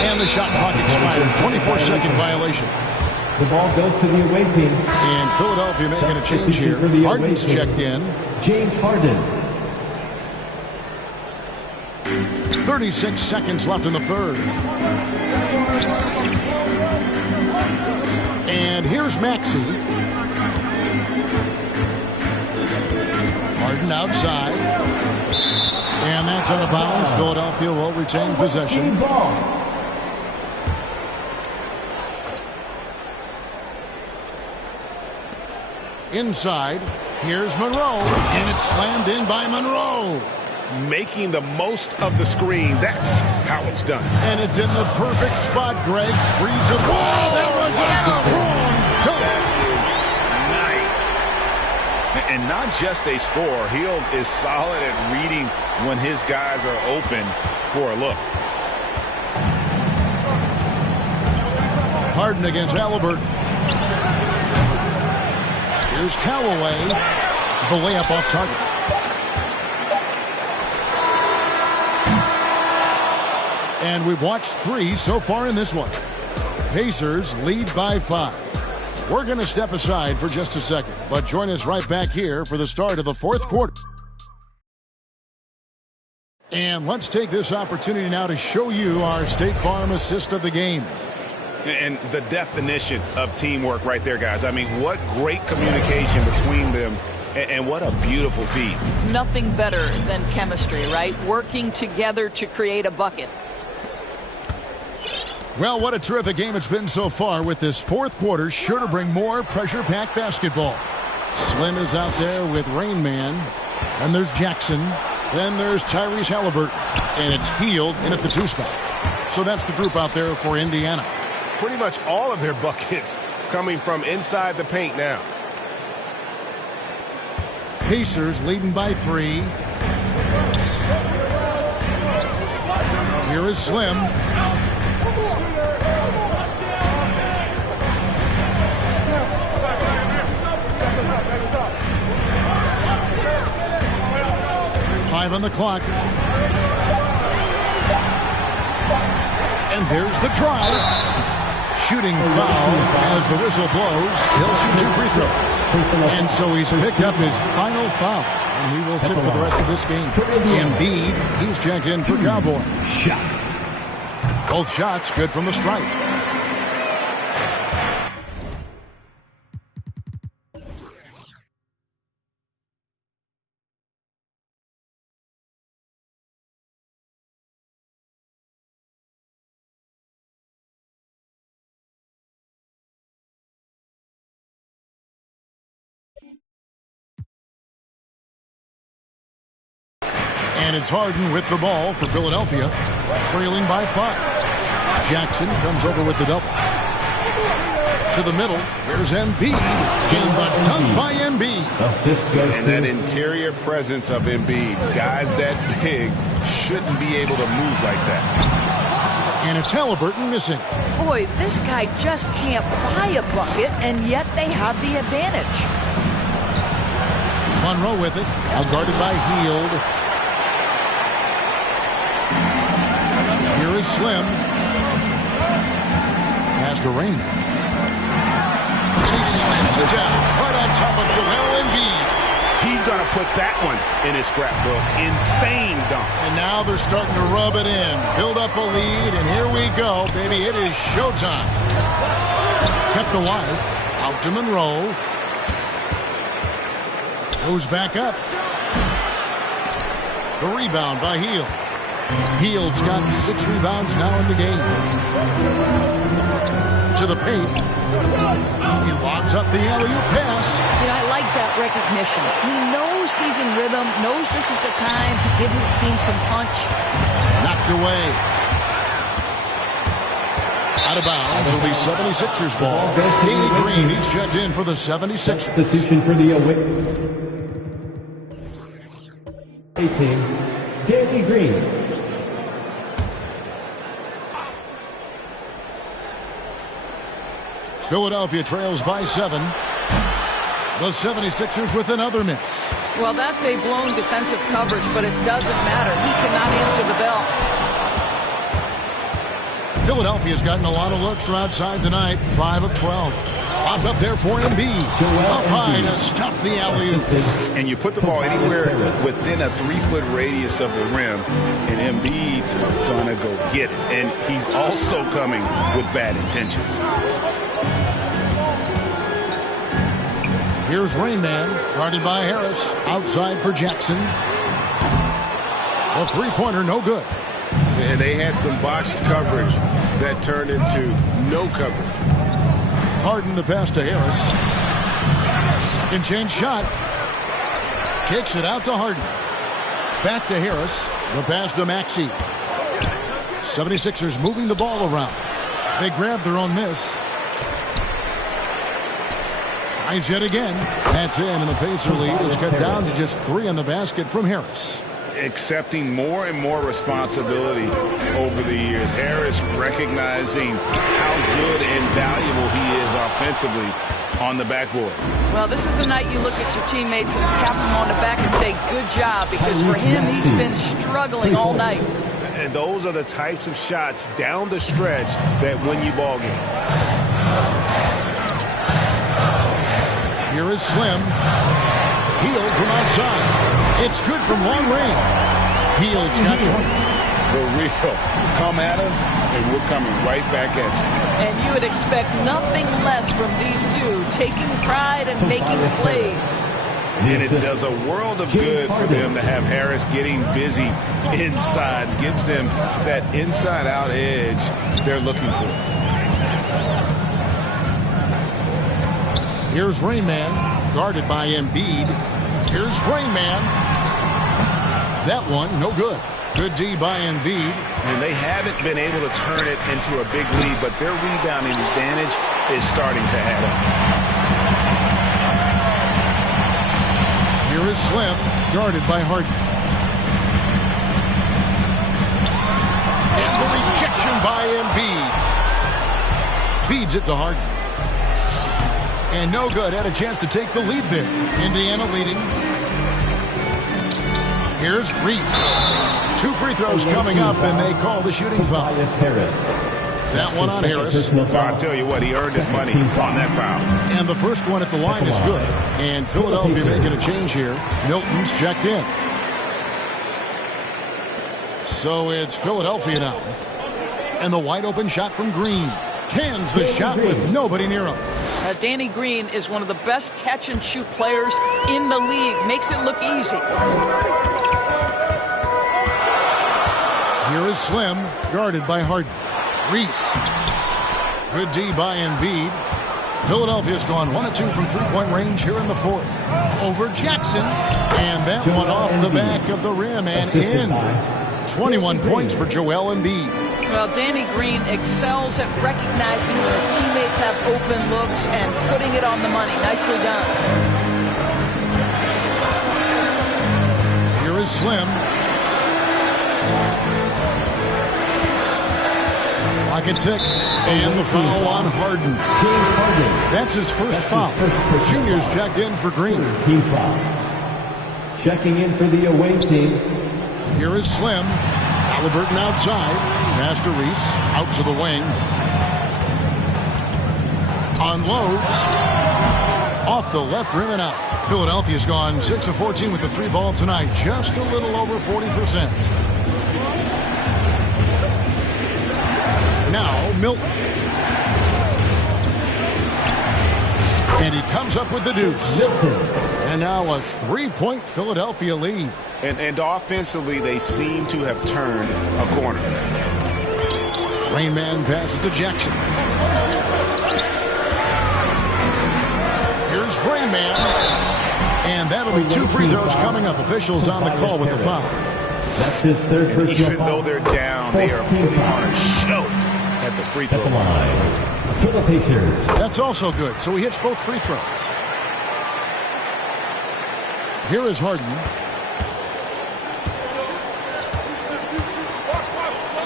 And the shot clock expires. 24-second violation. The ball goes to the away team. And Philadelphia making a change here. Harden's checked in. James Harden. 36 seconds left in the third. And here's Maxey. Harden outside. And that's out of bounds. Philadelphia will retain possession. Inside, here's Monroe, and it's slammed in by Monroe. Making the most of the screen. That's how it's done. And it's in the perfect spot, Greg. Frees it. Whoa, that was Nice. And not just a score. Hield is solid at reading when his guys are open for a look. Harden against Halliburton. Here's Callaway. The layup off target. And we've watched 3 so far in this one. Pacers lead by 5. We're going to step aside for just a second, but join us right back here for the start of the fourth quarter. And let's take this opportunity now to show you our State Farm assist of the game. And the definition of teamwork right there, guys. I mean, what great communication between them, and what a beautiful feed. Nothing better than chemistry, right? Working together to create a bucket. Well, what a terrific game it's been so far, with this fourth quarter sure to bring more pressure-packed basketball. Slim is out there with Rainman, and there's Jackson. Then there's Tyrese Halliburton, and it's Hield in at the 2 spot. So that's the group out there for Indiana. Pretty much all of their buckets coming from inside the paint now. Pacers leading by 3. Here is Slim. Five on the clock. And there's the try. Shooting foul as the whistle blows. He'll shoot 2 free throws. And so he's picked up his final foul. And he will sit for the rest of this game. Embiid, he's checked in for Cowboy. Both shots good from the stripe. And it's Harden with the ball for Philadelphia, trailing by 5. Jackson comes over with the double. To the middle, here's Embiid, and the dunk by Embiid. And that interior presence of Embiid, guys that big shouldn't be able to move like that. And it's Halliburton missing. Boy, this guy just can't buy a bucket, and yet they have the advantage. Monroe with it, now guarded by Hield. Here is Slim. Pass to Raymond. And he slams it down right on top of Joel Embiid. He's going to put that one in his scrapbook. Insane dunk. And now they're starting to rub it in. Build up a lead, and here we go, baby. It is showtime. Kept alive. Out to Monroe. Goes back up. The rebound by Hield. Hield's got 6 rebounds now in the game. To the paint. He lobs up the alley-oop pass. You know, I like that recognition. He knows he's in rhythm, knows this is the time to give his team some punch. Knocked away. Out of bounds. It'll be 76ers ball. Danny Green, he's checked in for the 76ers. Substitution for the away 18, Danny Green. Philadelphia trails by 7. The 76ers with another miss. Well, that's a blown defensive coverage, but it doesn't matter. He cannot answer the bell. Philadelphia's gotten a lot of looks from outside tonight. 5 of 12. Popped up there for Embiid. Up high to stuff the alley-oop. And you put the ball anywhere within a 3-foot radius of the rim, and Embiid's going to go get it. And he's also coming with bad intentions. Here's Rainman, guarded by Harris. Outside for Jackson. A three-pointer, no good. And they had some botched coverage that turned into no coverage. Harden the pass to Harris. Second chance shot. Kicks it out to Harden. Back to Harris. The pass to Maxey. 76ers moving the ball around. They grab their own miss. Tries yet again. That's in, and the Pacer lead is cut down to just 3 on the basket from Harris. Accepting more and more responsibility over the years. Harris recognizing how good and valuable he is offensively on the backboard. Well, this is the night you look at your teammates and tap them on the back and say, good job, because for him, he's been struggling all night. And those are the types of shots down the stretch that win you ball games. Here is Slim. Hield from outside. It's good from long range. Hield's got 20. The real come at us, and we're coming right back at you. And you would expect nothing less from these two, taking pride and making plays. And it does a world of good for them to have Harris getting busy inside. Gives them that inside-out edge they're looking for. Here's Rainman, guarded by Embiid. Here's Rainman. That one, no good. Good D by Embiid. And they haven't been able to turn it into a big lead, but their rebounding advantage is starting to add up. Here is Slim, guarded by Harden. And the rejection by Embiid. Feeds it to Harden. And no good. Had a chance to take the lead there. Indiana leading. Here's Reese. 2 free throws coming up, and they call the shooting foul. That one on Harris. I'll tell you what, he earned his money on that foul. And the first one at the line is good. And Philadelphia making a change here. Milton's checked in. So it's Philadelphia now. And the wide open shot from Green. Cans the shot with nobody near him. Danny Green is one of the best catch-and-shoot players in the league. Makes it look easy. Here is Slim, guarded by Harden. Reese. Good D by Embiid. Philadelphia's gone 1 of 2 from three-point range here in the fourth. Over Jackson. And that one off the back of the rim and in. 21 points for Joel Embiid. Well, Danny Green excels at recognizing when his teammates have open looks and putting it on the money. Nicely done. Here is Slim. Pocket 6. And the foul on Harden. That's his first foul. Junior's checked in for Green. Team foul. Checking in for the away team. Here is Slim. Halliburton outside. Pass to Reese. Out to the wing. Unloads. Off the left rim and out. Philadelphia's gone 6 of 14 with the 3 ball tonight. Just a little over 40%. Now Milton. And he comes up with the deuce. And now a 3-point Philadelphia lead. And offensively, they seem to have turned a corner. Rain Man passes to Jackson. Here's Rain Man. And that'll be 2 free throws coming up. Officials on the call with the foul. That's his third personal foul. Even though they're down, they are putting on a show at the free throw line. For the Pacers. That's also good. So he hits both free throws. Here is Harden.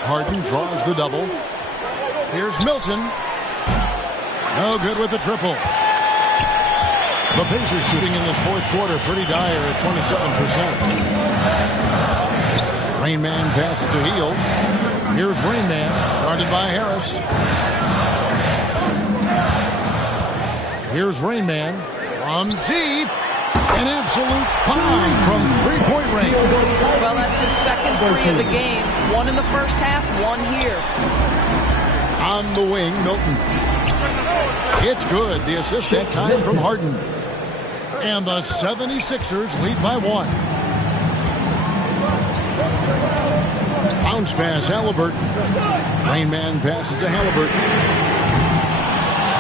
Harden draws the double. Here's Milton. No good with the triple. The Pacers shooting in this fourth quarter pretty dire at 27%. Rain Man passes to Heel. Here's Rain Man, guarded by Harris. Here's Rain Man from deep. An absolute bomb from three-point range. Well, that's his second 3 of the game. 1 in the first half, 1 here. On the wing, Milton. It's good. The assist that time from Harden. And the 76ers lead by 1. Bounce pass, Halliburton. Rain Man passes to Halliburton.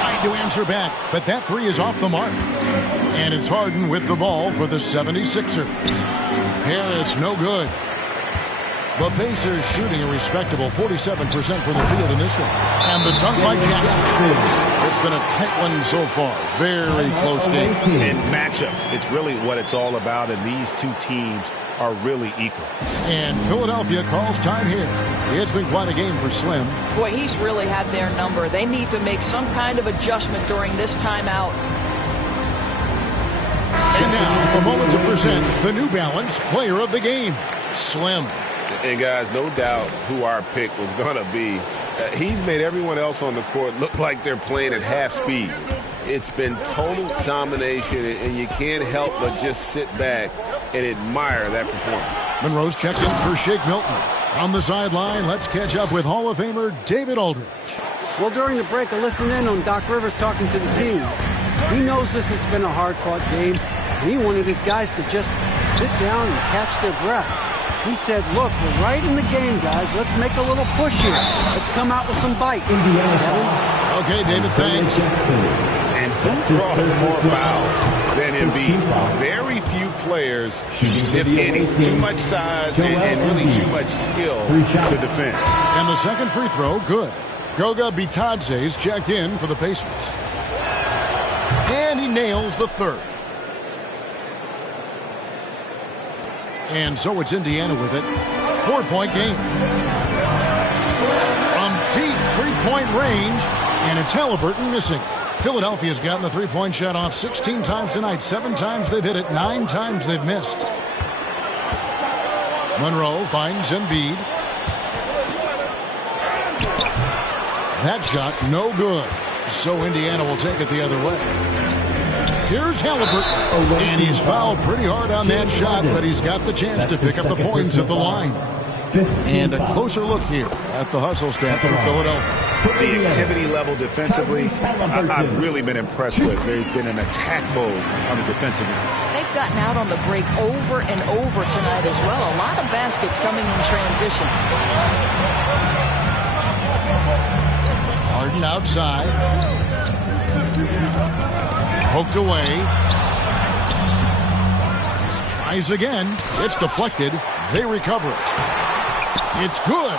Tried to answer back, but that 3 is off the mark. And it's Harden with the ball for the 76ers. Harris, no good. The Pacers shooting a respectable 47% from the field in this one. And the dunk by Jackson. It's been a tight one so far. Very close game. In matchups, it's really what it's all about, and these two teams are really equal. And Philadelphia calls time here. It's been quite a game for Slim. Boy, he's really had their number. They need to make some kind of adjustment during this timeout. And now, a moment to present the New Balance Player of the Game, Slim. And guys, no doubt who our pick was going to be. He's made everyone else on the court look like they're playing at half speed. It's been total domination, and you can't help but just sit back and admire that performance. Monroe's checked in for Shake Milton. On the sideline, let's catch up with Hall of Famer David Aldridge. Well, during the break, I listened in on Doc Rivers talking to the team. He knows this has been a hard-fought game, and he wanted his guys to just sit down and catch their breath. He said, look, we're right in the game, guys. Let's make a little push here. Let's come out with some bite. Okay, David, thanks. And who draws more fouls than Embiid? Very few players, if any. Too much size and really too much skill to defend. And the second free throw, good. Goga Bitadze's checked in for the Pacers. And he nails the third. And so it's Indiana with it. 4-point game. From deep three-point range, and it's Halliburton missing. Philadelphia's gotten the three-point shot off 16 times tonight. 7 times they've hit it, 9 times they've missed. Monroe finds Embiid. That shot, no good. So Indiana will take it the other way. Here's Halliburton. And he's fouled pretty hard on that shot, but he's got the chance to pick up the points at the line. And a closer look here at the hustle stats for Philadelphia. The activity level defensively, I've really been impressed with. They've been in attack mode on the defensive end. They've gotten out on the break over and over tonight as well. A lot of baskets coming in transition. Harden outside. Poked away. Tries again. It's deflected. They recover it. It's good.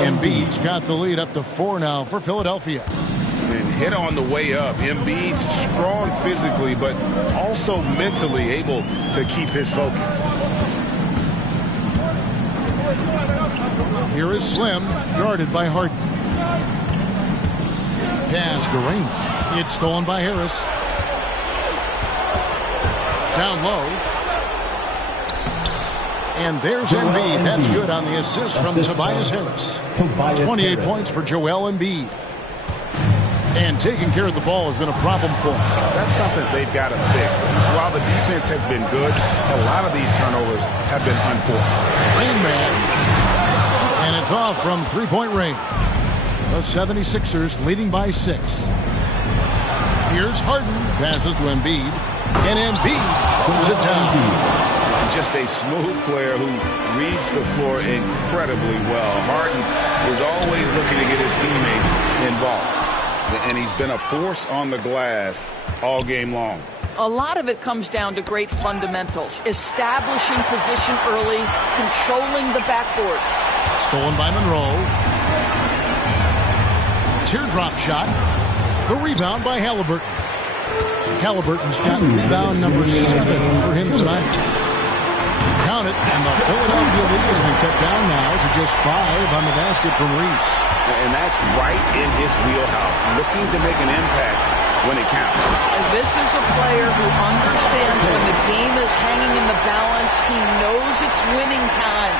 Embiid's got the lead up to 4 now for Philadelphia. And hit on the way up. Embiid's strong physically, but also mentally able to keep his focus. Here is Slim, guarded by Harden. Pass to Raymond. It's stolen by Harris. Down low. And there's Embiid. That's good on the assist from Tobias Harris. 28 points for Joel Embiid. And taking care of the ball has been a problem for him. That's something they've got to fix. While the defense has been good, a lot of these turnovers have been unforced. Rain Man. And it's off from three-point range. The 76ers leading by 6. Here's Harden. Passes to Embiid. And Embiid throws it down. Just a smooth player who reads the floor incredibly well. Harden is always looking to get his teammates involved. And he's been a force on the glass all game long. A lot of it comes down to great fundamentals. Establishing position early, controlling the backboards. Stolen by Monroe. Teardrop shot. The rebound by Halliburton. Halliburton's got rebound number 7 for him tonight. Count it, and the Philadelphia lead has been cut down now to just 5 on the basket from Reese. And that's right in his wheelhouse, looking to make an impact when it counts. And this is a player who understands when the game is hanging in the balance. He knows it's winning time.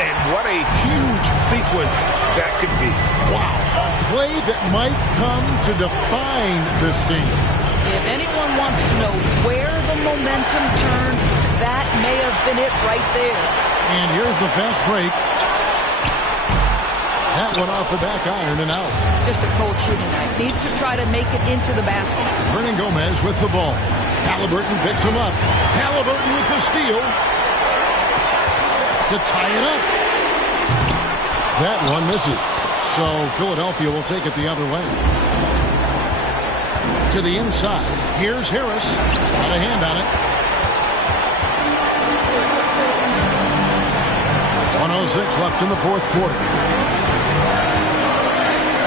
And what a huge sequence that could be. Wow, a play that might come to define this game. If anyone wants to know where the momentum turned, that may have been it right there. And here's the fast break. That one off the back iron and out. Just a cold shooting night. Needs to try to make it into the basket. Hernan Gomez with the ball. Halliburton picks him up. Halliburton with the steal. To tie it up. That one misses. So Philadelphia will take it the other way. To the inside. Here's Harris. Got a hand on it. 1:06 left in the fourth quarter.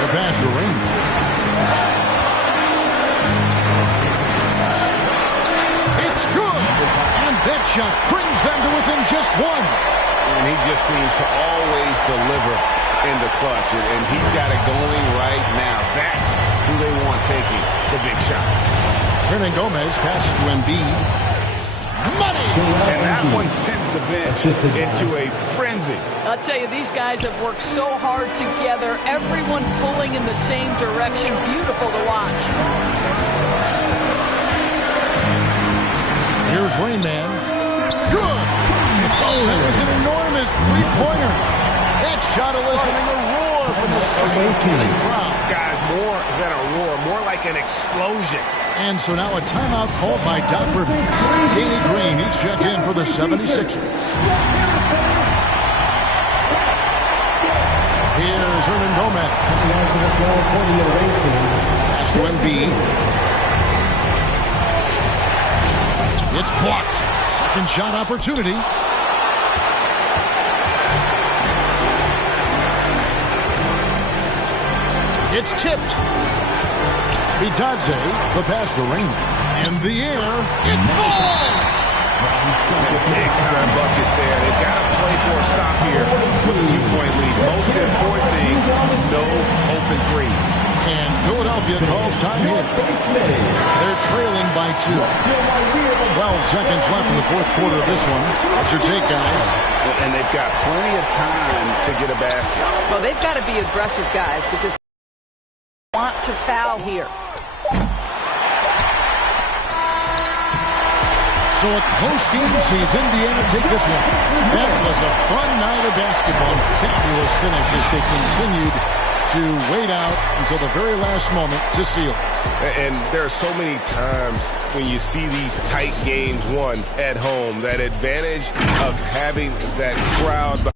The pass to Raymond. It's good. And that shot brings them to within just 1. And he just seems to always deliver in the clutch. And he's got it going right now. That's who they want taking the big shot. Hernan Gomez passes to Embiid. Money! And that one sends the bench into a frenzy. I'll tell you, these guys have worked so hard together. Everyone pulling in the same direction. Beautiful to watch. Here's Rain Man. Good! Oh, that was an enormous three-pointer. That shot eliciting a roar from this killing crowd. Guys, more than a roar, more like an explosion. And so now a timeout called by Doc Rivers. Danny Green, he's checked in for the 76ers. Here's Hernan Gomez. Pass to Embiid. It's blocked. Second shot opportunity. It's tipped. Bitadze, the pass to Raymond. In the air, it falls! Big time bucket there. They've got to play for a stop here with a 2-point lead. Most important thing, no open threes. And Philadelphia calls time here. They're trailing by 2. 12 seconds left in the fourth quarter of this one. What's your take, guys? And they've got plenty of time to get a basket. Well, they've got to be aggressive, guys, because they want to foul here. So a close game sees Indiana take this one. That was a fun night of basketball. Fabulous finish as they continued to wait out until the very last moment to seal. And there are so many times when you see these tight games won at home, that advantage of having that crowd